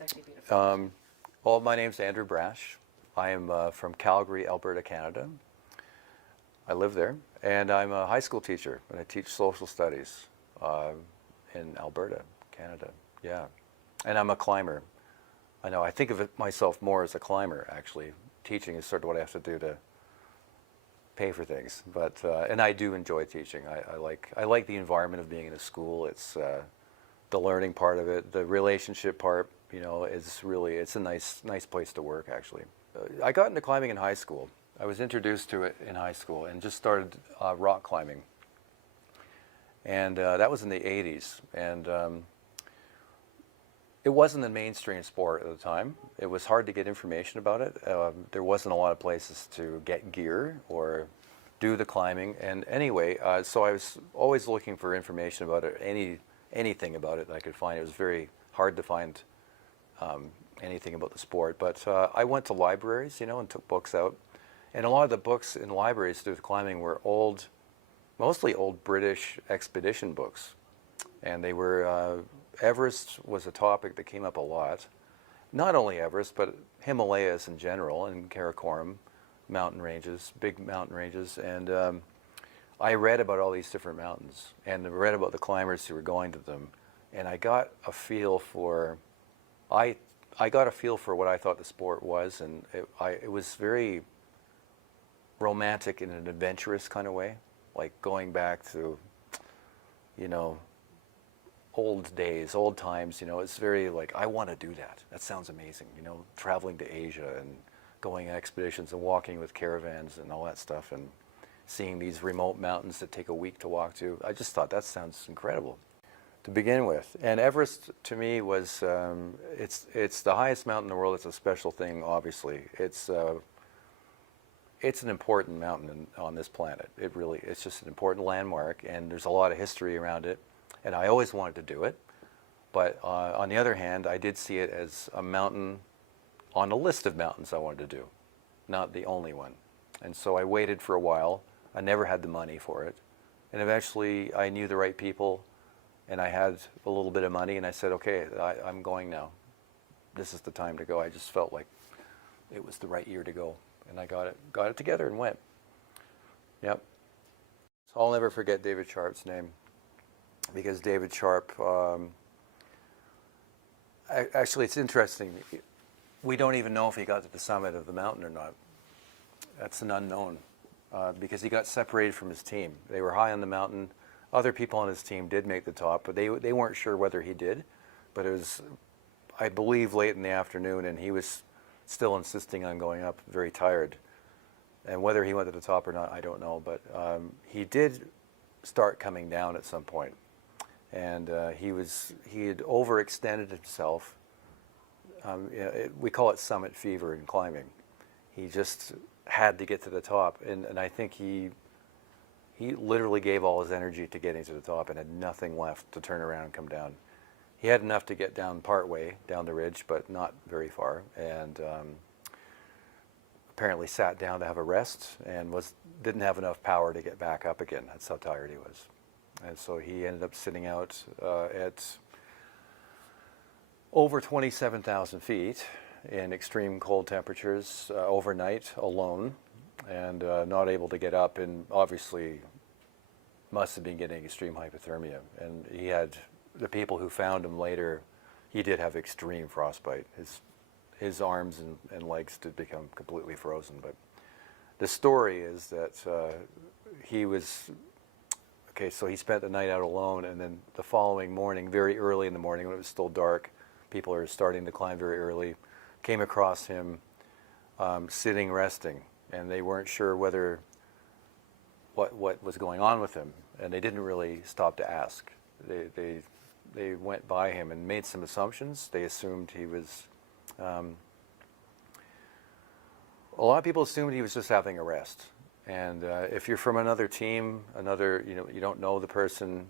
It's actually beautiful. Well, my name's Andrew Brash. I am from Calgary, Alberta, Canada. I live there, and I'm a high school teacher, and I teach social studies in Alberta, Canada. Yeah, and I'm a climber. I know I think of myself more as a climber, actually. Teaching is sort of what I have to do to pay for things, but and I do enjoy teaching. I like the environment of being in a school. It's the learning part of it, the relationship part. You know, is really it's a nice place to work actually. I got into climbing in high school. I was introduced to it in high school and just started rock climbing. And that was in the 80s. And it wasn't a mainstream sport at the time. It was hard to get information about it. There wasn't a lot of places to get gear or do the climbing. And anyway, so I was always looking for information about it, anything about it that I could find. It was very hard to find anything about the sport. But I went to libraries, you know, and took books out. And a lot of the books in libraries to do with climbing were mostly old British expedition books. And they were, Everest was a topic that came up a lot. Not only Everest, but Himalayas in general, and Karakoram mountain ranges, big mountain ranges. And I read about all these different mountains and read about the climbers who were going to them. And I got a feel for, I got a feel for what I thought the sport was. And it was very romantic in an adventurous kind of way, like going back to, you know, old days, old times, you know. It's very like, I want to do that. That sounds amazing, you know, traveling to Asia and going on expeditions and walking with caravans and all that stuff and seeing these remote mountains that take a week to walk to. I just thought that sounds incredible to begin with. And Everest to me was, it's the highest mountain in the world. It's a special thing, obviously. It's an important mountain on this planet. It's just an important landmark, and there's a lot of history around it. And I always wanted to do it. But on the other hand, I did see it as a mountain on a list of mountains I wanted to do, not the only one. And so I waited for a while. I never had the money for it. And eventually I knew the right people, and I had a little bit of money, and I said, okay, I'm going now. This is the time to go. I just felt like it was the right year to go. And I got it together and went. Yep. So I'll never forget David Sharp's name, because David Sharp, actually it's interesting. We don't even know if he got to the summit of the mountain or not. That's an unknown, because he got separated from his team. They were high on the mountain. Other people on his team did make the top, but they weren't sure whether he did. But it was, I believe, late in the afternoon, and he was still insisting on going up, very tired. And whether he went to the top or not, I don't know. But he did start coming down at some point. And he had overextended himself. We call it summit fever in climbing. He just had to get to the top. And I think he literally gave all his energy to getting to the top and had nothing left to turn around and come down. He had enough to get down part way down the ridge, but not very far, and apparently sat down to have a rest and didn't have enough power to get back up again. That's how tired he was. And so he ended up sitting out at over 27,000 feet in extreme cold temperatures overnight alone, and not able to get up, and obviously must have been getting extreme hypothermia. And he had, the people who found him later, he did have extreme frostbite. His arms and legs did become completely frozen. But the story is that he was, okay, so he spent the night out alone, and then the following morning, very early in the morning when it was still dark, people are starting to climb very early, came across him sitting, resting, and they weren't sure whether, what was going on with him, and they didn't really stop to ask. They went by him and made some assumptions. They assumed he was, a lot of people assumed he was just having a rest. And if you're from another team, you don't know the person,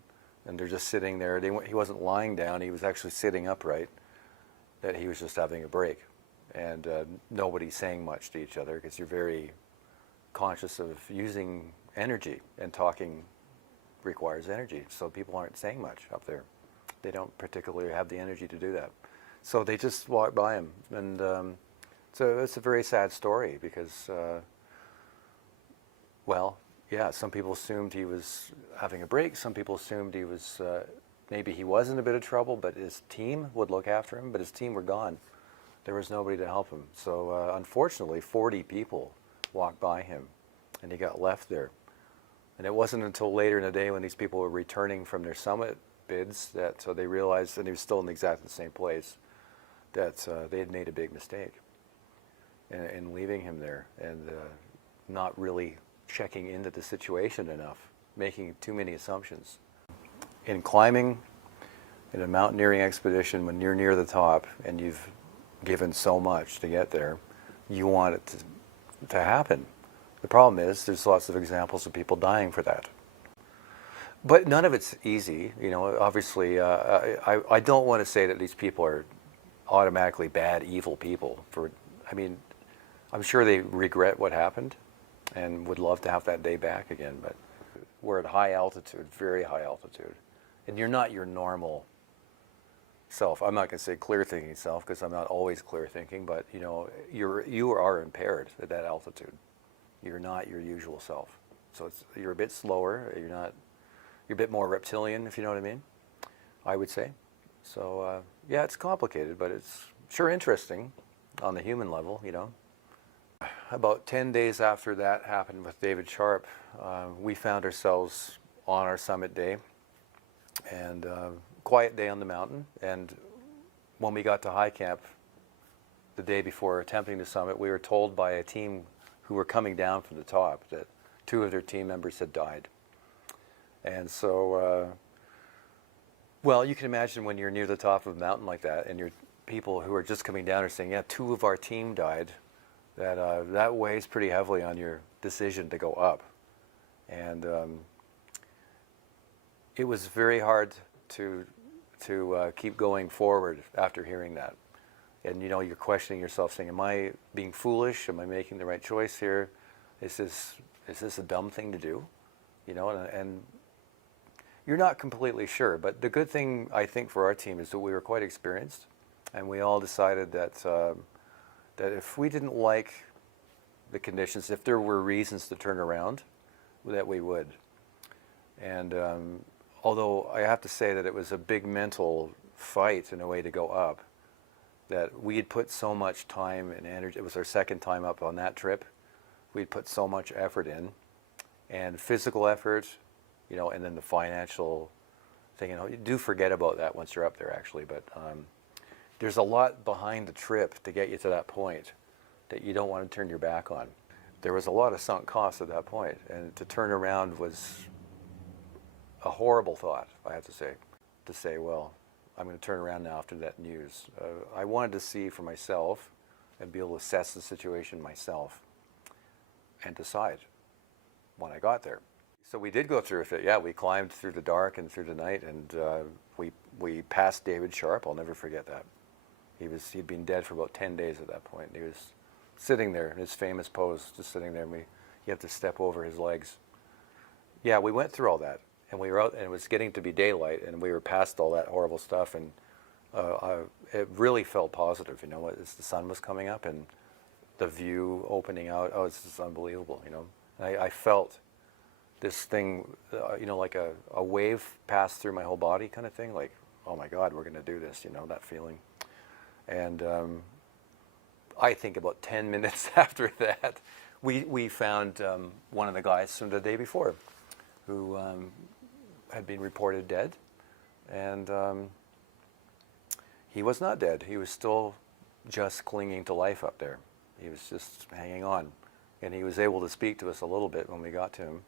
and they're just sitting there, he wasn't lying down, he was actually sitting upright, that he was just having a break. And nobody's saying much to each other, because you're very conscious of using energy, and talking requires energy, so people aren't saying much up there. They don't particularly have the energy to do that. So they just walked by him, and so it's a very sad story because, well, yeah, some people assumed he was having a break. Some people assumed he was, maybe he was in a bit of trouble, but his team would look after him, but his team were gone. There was nobody to help him. So unfortunately, 40 people walked by him, and he got left there. And it wasn't until later in the day when these people were returning from their summit bids that they realized, and he was still in exactly the same place, that they had made a big mistake in leaving him there and not really checking into the situation enough, making too many assumptions. In climbing, in a mountaineering expedition, when you're near the top and you've given so much to get there, you want it to happen. The problem is there's lots of examples of people dying for that. But none of it's easy. You know, obviously, I don't want to say that these people are automatically bad, evil people. I mean, I'm sure they regret what happened and would love to have that day back again, but we're at high altitude, very high altitude, and you're not your normal self. I'm not going to say clear thinking self because I'm not always clear thinking, but you know, you are impaired at that altitude. You're not your usual self. So you're a bit slower, you're a bit more reptilian, if you know what I mean, I would say. So yeah, it's complicated, but it's sure interesting on the human level, you know. About 10 days after that happened with David Sharp, we found ourselves on our summit day, and quiet day on the mountain. And when we got to high camp the day before attempting the summit, we were told by a team who were coming down from the top that 2 of their team members had died. And so, well, you can imagine when you're near the top of a mountain like that and your people who are just coming down are saying, yeah, 2 of our team died, that weighs pretty heavily on your decision to go up. And it was very hard to keep going forward after hearing that. And you know, you're questioning yourself, saying, am I being foolish? Am I making the right choice here? Is this a dumb thing to do? You know, and you're not completely sure. But the good thing, I think, for our team is that we were quite experienced, and we all decided that that if we didn't like the conditions, if there were reasons to turn around, that we would. And although I have to say that it was a big mental fight in a way to go up, that we had put so much time and energy. It was our second time up on that trip. We'd put so much effort in, and physical effort, you know, and then the financial thing. You know, you do forget about that once you're up there, actually. But there's a lot behind the trip to get you to that point that you don't want to turn your back on. There was a lot of sunk costs at that point, and to turn around was a horrible thought, I have to say. To say, well, I'm going to turn around now after that news. I wanted to see for myself and be able to assess the situation myself and decide when I got there. So we did go through it. Yeah, we climbed through the dark and through the night, and we passed David Sharp. I'll never forget that. He'd been dead for about 10 days at that point. He was sitting there in his famous pose, just sitting there, and you have to step over his legs. Yeah, we went through all that, and we were out, and it was getting to be daylight, and we were past all that horrible stuff, and it really felt positive, you know, as the sun was coming up and the view opening out. Oh, it's just unbelievable, you know. I felt this thing, you know, like a wave pass through my whole body kind of thing, like, oh my God, we're going to do this, you know, that feeling. And I think about 10 minutes after that, we found one of the guys from the day before who had been reported dead. And he was not dead. He was still just clinging to life up there. He was just hanging on. And he was able to speak to us a little bit when we got to him.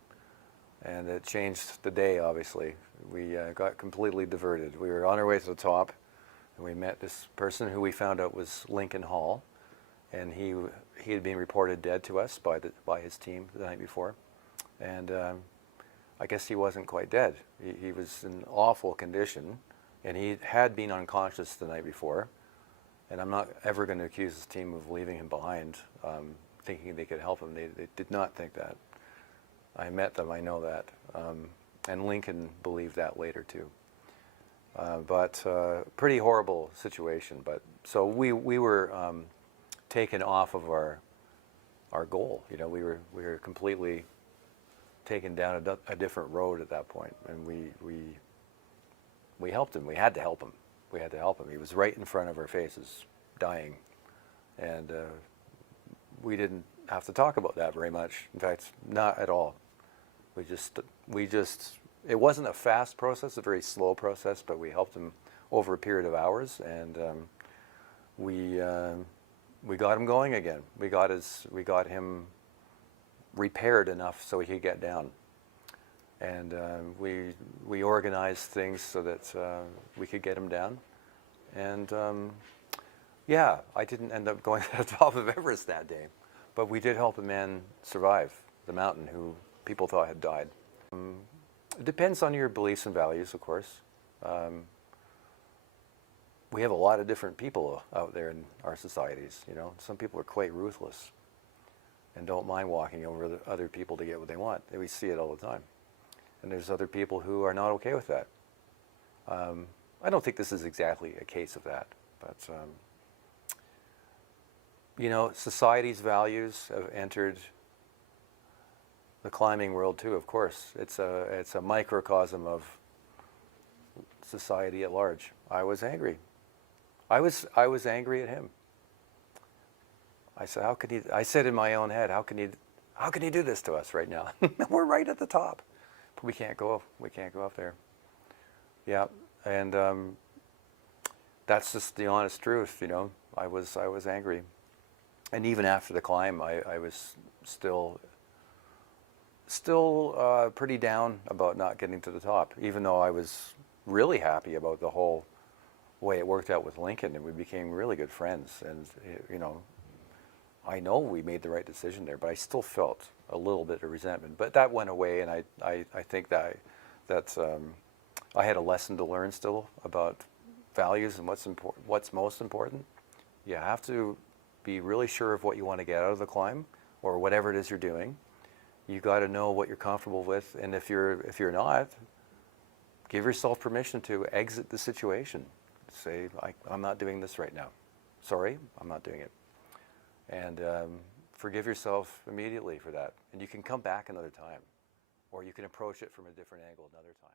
And it changed the day, obviously. We got completely diverted. We were on our way to the top, and we met this person who we found out was Lincoln Hall. And he had been reported dead to us by his team the night before. And I guess he wasn't quite dead. He was in awful condition, and he had been unconscious the night before. And I'm not ever going to accuse his team of leaving him behind, thinking they could help him. They did not think that. I met them, I know that. And Lincoln believed that later too. But pretty horrible situation. But so we were taken off of our goal. You know, we were completely taken down a different road at that point, and we helped him. We had to help him. We had to help him. He was right in front of our faces, dying, and we didn't have to talk about that very much. In fact, not at all. We just. It wasn't a fast process, a very slow process, but we helped him over a period of hours, and we got him going again. We got him repaired enough so he could get down, and we organized things so that we could get him down, and yeah, I didn't end up going to the top of Everest that day, but we did help a man survive the mountain who people thought had died. It depends on your beliefs and values, of course. We have a lot of different people out there in our societies. You know, some people are quite ruthless and don't mind walking over other people to get what they want. We see it all the time. And there's other people who are not okay with that. I don't think this is exactly a case of that, but you know, society's values have entered the climbing world too, of course. It's a microcosm of society at large. I was angry. I was angry at him. I said, how could he? I said in my own head, how can he do this to us right now? We're right at the top, but we can't go up there. Yeah, and that's just the honest truth, you know. I was angry, and even after the climb, I was still pretty down about not getting to the top, even though I was really happy about the whole way it worked out with Lincoln, and we became really good friends. And you know, I know we made the right decision there, but I still felt a little bit of resentment. But that went away, and I think that I had a lesson to learn still about values and what's most important. You have to be really sure of what you want to get out of the climb or whatever it is you're doing. You got to know what you're comfortable with, and if you're not, give yourself permission to exit the situation. Say, I'm not doing this right now. Sorry, I'm not doing it. And forgive yourself immediately for that. And you can come back another time, or you can approach it from a different angle another time.